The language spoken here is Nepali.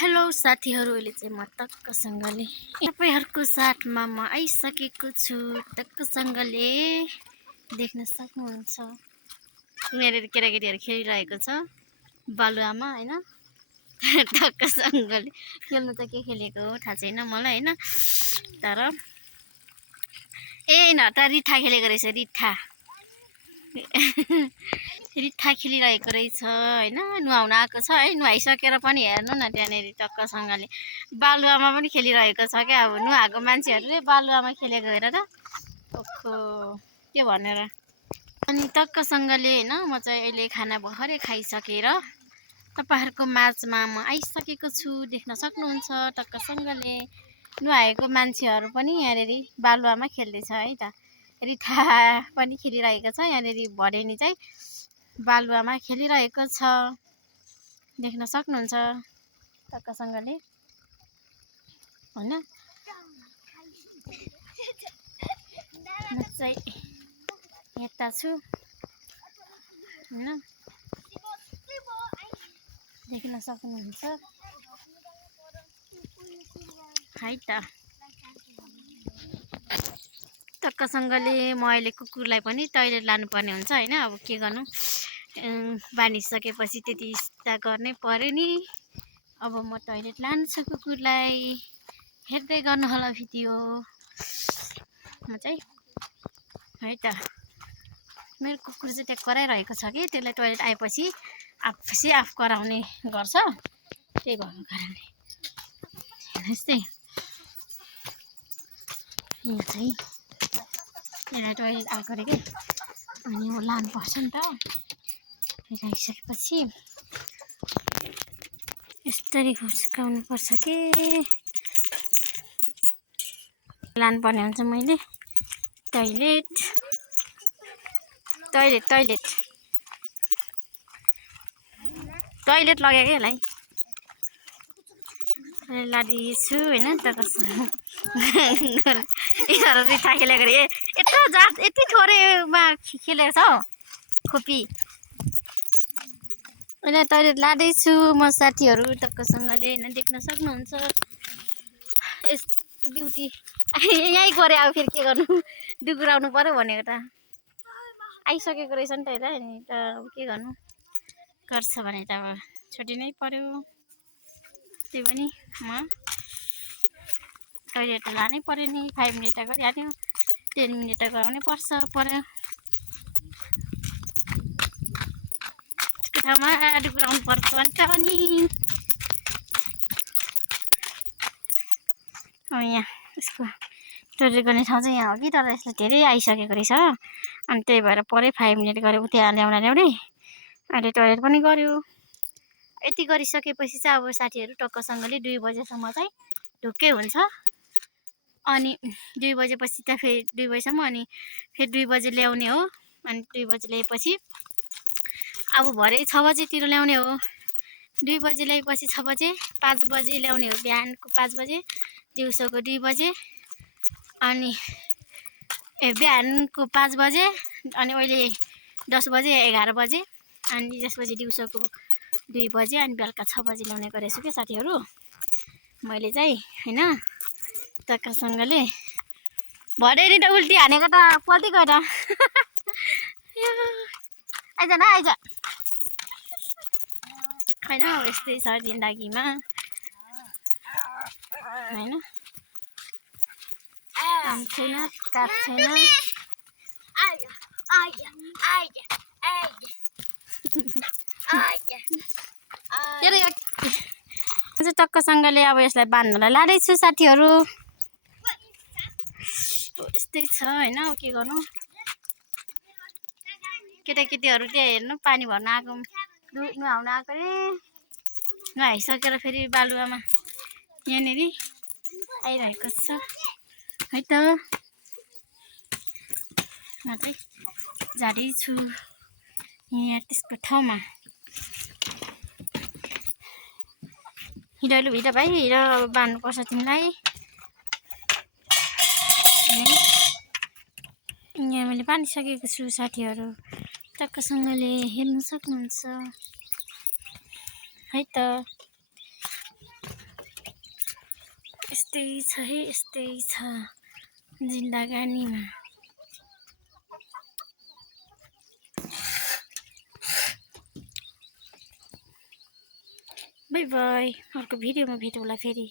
हेलो साथीहरू, अहिले चाहिँ म टक्कसँगले तपाईँहरूको साथमा म आइसकेको छु। टक्कसँगले देख्न सक्नुहुन्छ यहाँनिर केटाकेटीहरू खेलिरहेको छ बालुवामा होइन। टक्कसँगले खेल्नु त के खेलेको हो थाहा छैन मलाई होइन, तर न त रिठा खेलेको रहेछ। रिठा खेलिरहेको रहेछ होइन। नुहाउन आएको छ है, नुहाइसकेर पनि हेर्नु न त्यहाँनिर टक्कसँगले बालुवामा पनि खेलिरहेको छ क्या। अब नुहाएको मान्छेहरूले बालुवामा खेलेको हेर त, ओहो के भनेर। अनि टक्कसँगले होइन म चाहिँ अहिले खाना भर्खरै खाइसकेर तपाईँहरूको माझमा म आइसकेको छु। देख्न सक्नुहुन्छ टक्कसँगले नुहाएको मान्छेहरू पनि यहाँनिर बालुवामा खेल्दैछ है त। रिठा पनि खेलिरहेको छ यहाँनिर, भरेनी चाहिँ बालुवामा खेलिरहेको छ, देख्न सक्नुहुन्छ टक्कसँगले होइन। म चाहिँ यता छु होइन, देख्न सक्नुहुन्छ है त। टक्कसँगले म अहिले कुकुरलाई पनि टोइलेट लानुपर्ने हुन्छ होइन। अब के गर्नु, बाँधिसकेपछि त्यति त गर्नै पर्यो नि। अब म टोइलेट लान्छु कुकुरलाई, हेर्दै गर्नु होला भिडियो म चाहिँ है त। मेरो कुकुर चाहिँ त्यहाँ कराइरहेको छ कि, त्यसलाई टोइलेट आएपछि आफै आफ कराउने गर्छ, त्यही भएको कारणले यस्तै। यहाँ चाहिँ यहाँ टोइलेट आएको अरे कि, अनि म लानुपर्छ नि त। लगाइसकेपछि यस्तरी घुस्काउनु पर्छ कि लानुपर्ने हुन्छ। मैले टोइलेट टोइलेट टोइलेट टोइलेट लगेँ कि यसलाई लाँदैछु होइन। यिनीहरू रिठा खेलेको अरे, यत्रो जात यति थोरैमा खेलेको छ हौ खोपी। अहिले टोइलेट लाँदैछु म साथीहरू टक्कसँगले होइन, देख्न सक्नुहुन्छ। यस ड्युटी यहीँ गरे, अब फेरि के गर्नु, डुगुराउनु पऱ्यो भनेको त आइसकेको रहेछ नि त यता। अनि त अब के गर्नु, गर्छ भने त अब छोडिनै पऱ्यो। त्यही पनि म टोइलेट लानै पऱ्यो नि, 5 मिनट त गरिहाल्यो, 10 मिनट त गराउनै पऱ्यो। ठाउँमा डुगुराउनु पर्छ अन्त अनि यहाँ यसको टोइलेट गर्ने ठाउँ चाहिँ यहाँ हो कि, तर यसलाई धेरै आइसकेको रहेछ। अनि त्यही भएर परै 5 मिनट गऱ्यो त्यहाँ ल्याउँदै अहिले टोइलेट पनि गऱ्यो। यति गरिसकेपछि चाहिँ अब साथीहरू टक्कसँगले 2 बजेसम्म चाहिँ ढुक्कै हुन्छ। अनि 2 बजेपछि त फेरि 2 बजीसम्म, अनि फेरि 2 बजे ल्याउने हो। अनि 2 बजे ल्याएपछि अब भरे 6 बजेतिर ल्याउने हो। 2 बजे ल्याएपछि 6 बजे 5 बजे ल्याउने हो, बिहानको 5 बजे, दिउँसोको 2 बजे, अनि बिहानको 5 बजे, अनि अहिले 10 बजे 11 बजे, अनि त्यसपछि दिउँसोको 2 बजे, अनि बेलुका 6 बजे ल्याउने गरेछु क्या साथीहरू मैले चाहिँ होइन। टक्कसँगले भरेरी त उल्टी हानेको त पल्टी गयो त। आइज न आइज होइन, यस्तै छ जिन्दगीमा होइन। काम छैन, काठ छैन। टक्कसँगले अब यसलाई बाँध्नलाई लाँदैछु साथीहरू। यस्तै छ होइन, के गर्नु। केटाकेटीहरू त्यहाँ हेर्नु पानी भर्न आएको, नुहाउन आएको अरे, नुहाइसकेर फेरि बालुवामा यहाँनिर आइरहेको छ है त। म चाहिँ जाँदैछु यहाँ त्यसको ठाउँमा। हिँड लु हिँड भाइ, हिँड, अब बाँध्नुपर्छ तिमीलाई। यहाँ मैले बाँधिसकेको छु साथीहरू, टक्कसँगले हेर्न सक्नुहुन्छ है त। यस्तै छ है, यस्तै छ जिन्दगानीमा। बाई बाई, अर्को भिडियोमा भेटौँला फेरि।